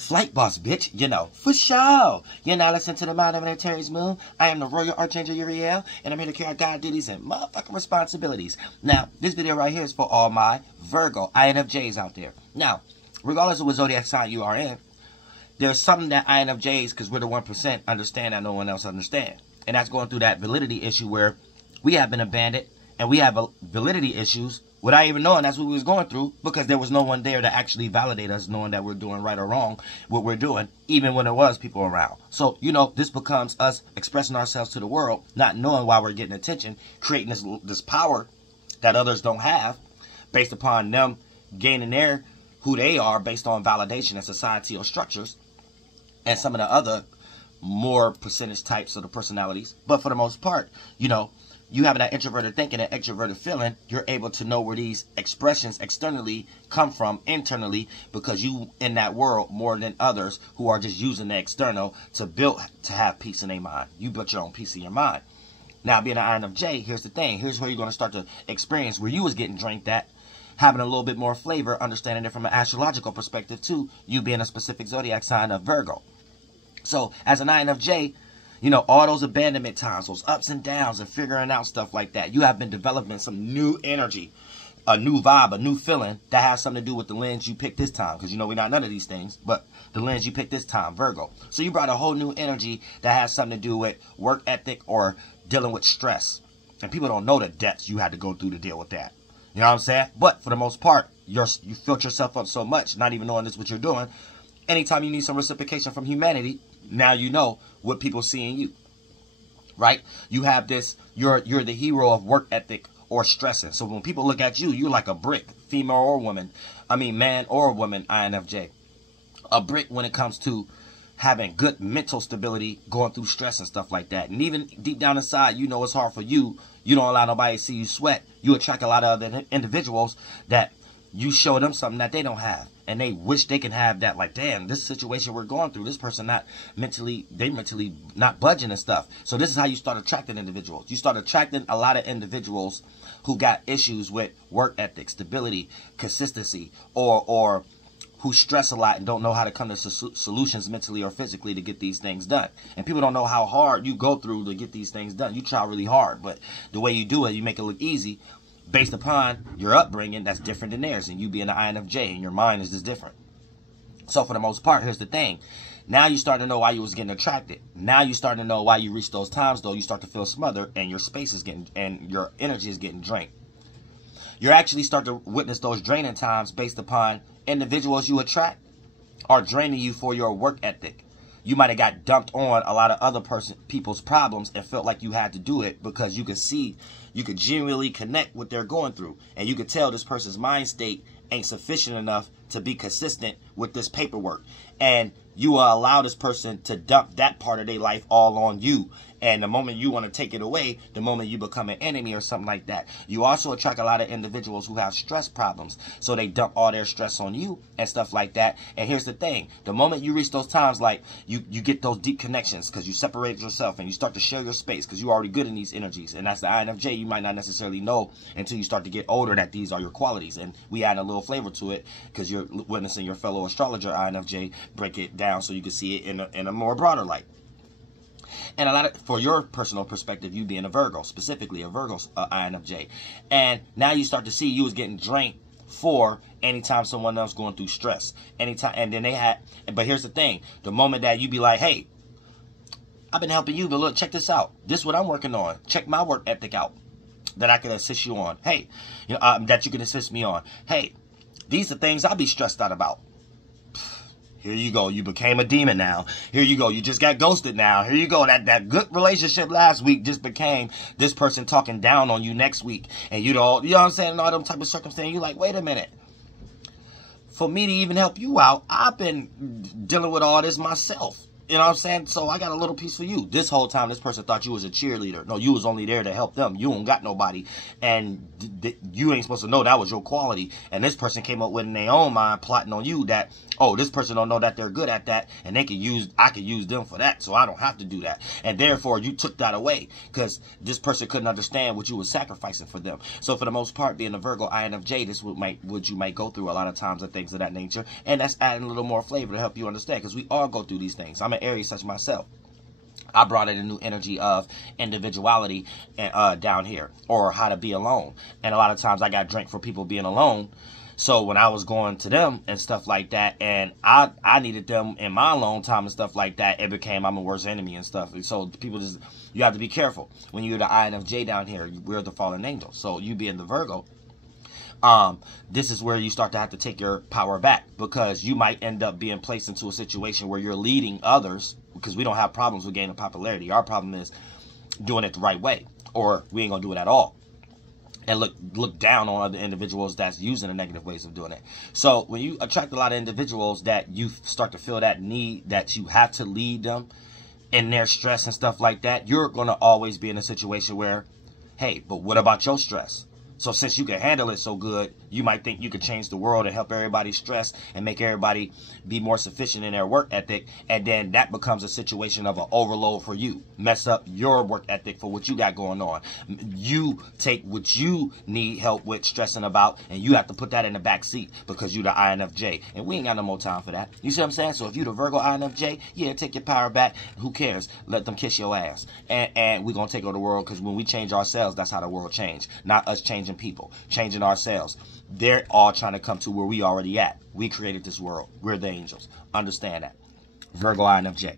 Flight boss, bitch, you know, for sure. You're now listening to the Mind of an Aries Moon. I am the Royal Archangel Uriel, and I'm here to carry out God duties and motherfucking responsibilities. Now, this video right here is for all my Virgo INFJs out there. Now, regardless of what zodiac sign you are in, there's something that INFJs, because we're the 1%, understand that no one else understands. And that's going through that validity issue where we have been abandoned, and we have validity issues without even knowing that's what we was going through, because there was no one there to actually validate us, knowing that we're doing right or wrong what we're doing, even when there was people around. So, you know, this becomes us expressing ourselves to the world, not knowing why we're getting attention, creating this power that others don't have, based upon them gaining their who they are based on validation and societal structures, and some of the other more percentage types of the personalities. But for the most part, you know, you having that introverted thinking and extroverted feeling, you're able to know where these expressions externally come from internally, because you in that world more than others who are just using the external to have peace in their mind. You built your own peace in your mind. Now, being an INFJ, here's the thing. Here's where you're going to start to experience where you was getting drank at, having a little bit more flavor, understanding it from an astrological perspective too, you being a specific zodiac sign of Virgo. So, as an INFJ, you know, all those abandonment times, those ups and downs and figuring out stuff like that, you have been developing some new energy, a new vibe, a new feeling that has something to do with the lens you picked this time. Because, you know, we're not none of these things, but the lens you picked this time, Virgo. So you brought a whole new energy that has something to do with work ethic or dealing with stress. And people don't know the depths you had to go through to deal with that. You know what I'm saying? But for the most part, you filled yourself up so much, not even knowing this is what you're doing. Anytime you need some reciprocation from humanity, now you know what people see in you, right? You have this, you're the hero of work ethic or stressing. So when people look at you, you're like a brick, female or woman. I mean, man or woman, INFJ. A brick when it comes to having good mental stability, going through stress and stuff like that. And even deep down inside, you know it's hard for you. You don't allow nobody to see you sweat. You attract a lot of other individuals that you show them something that they don't have, and they wish they can have that. Like, damn, this situation we're going through, this person not mentally, they mentally not budging and stuff. So this is how you start attracting individuals. You start attracting a lot of individuals who got issues with work ethic, stability, consistency, or who stress a lot and don't know how to come to solutions mentally or physically to get these things done. And people don't know how hard you go through to get these things done. You try really hard, but the way you do it, you make it look easy, based upon your upbringing that's different than theirs, and you being an INFJ and your mind is just different. So for the most part, here's the thing. Now you start to know why you was getting attracted. Now you start to know why you reach those times, though. You start to feel smothered, and your space is getting, and your energy is getting drained. You actually start to witness those draining times based upon individuals you attract are draining you for your work ethic. You might have got dumped on a lot of other people's problems and felt like you had to do it because you could see, you could genuinely connect what they're going through. And you could tell this person's mind state ain't sufficient enough to be consistent with this paperwork. And you will allow this person to dump that part of their life all on you. And the moment you want to take it away, the moment you become an enemy or something like that. You also attract a lot of individuals who have stress problems. So they dump all their stress on you and stuff like that. And here's the thing. The moment you reach those times, like you get those deep connections because you separated yourself and you start to share your space because you're already good in these energies. And that's the INFJ. You might not necessarily know until you start to get older that these are your qualities. And we add a little flavor to it because you're witnessing your fellow astrologer INFJ break it down so you can see it in a more broader light. And a lot of, for your personal perspective, you being a Virgo, specifically a Virgo INFJ. And now you start to see you was getting drained for anytime someone else going through stress. Anytime, and then they had, but here's the thing. The moment that you be like, hey, I've been helping you, but look, check this out. This is what I'm working on. Check my work ethic out that I can assist you on. Hey, you know, that you can assist me on. Hey, these are things I'll be stressed out about. Here you go. You became a demon now. Here you go. You just got ghosted now. Here you go. That good relationship last week just became this person talking down on you next week. And you know what I'm saying? And all them type of circumstances. You're like, wait a minute. For me to even help you out, I've been dealing with all this myself. You know what I'm saying? So I got a little piece for you. This whole time, this person thought you was a cheerleader. No, you was only there to help them. You don't got nobody. And you ain't supposed to know that was your quality. And this person came up with in their own mind plotting on you that, oh, this person don't know that they're good at that, and I could use them for that, so I don't have to do that. And therefore, you took that away because this person couldn't understand what you were sacrificing for them. So for the most part, being a Virgo INFJ, this what you might go through a lot of times and things of that nature. And that's adding a little more flavor to help you understand, because we all go through these things. I'm an Aries such myself. I brought in a new energy of individuality down here, or how to be alone. And a lot of times I got drink for people being alone. So when I was going to them and stuff like that, and I needed them in my alone time and stuff like that, it became I'm a worst enemy and stuff. And so people you have to be careful. When you're the INFJ down here, we're the fallen angel. So you being the Virgo, this is where you start to have to take your power back, because you might end up being placed into a situation where you're leading others, because we don't have problems with gaining popularity. Our problem is doing it the right way, or we ain't gonna do it at all and look down on other individuals that's using the negative ways of doing it. So when you attract a lot of individuals that you start to feel that need that you have to lead them in their stress and stuff like that, you're gonna always be in a situation where, hey, but what about your stress? So since you can handle it so good, you might think you could change the world and help everybody stress and make everybody be more sufficient in their work ethic. And then that becomes a situation of an overload for you. Mess up your work ethic for what you got going on. You take what you need help with stressing about, and you have to put that in the back seat because you the INFJ. And we ain't got no more time for that. You see what I'm saying? So if you the Virgo INFJ, yeah, take your power back. Who cares? Let them kiss your ass. And we're going to take over the world, because when we change ourselves, that's how the world change. Not us changing people, changing ourselves. They're all trying to come to where we already at. We created this world. We're the angels. Understand that. Virgo INFJ.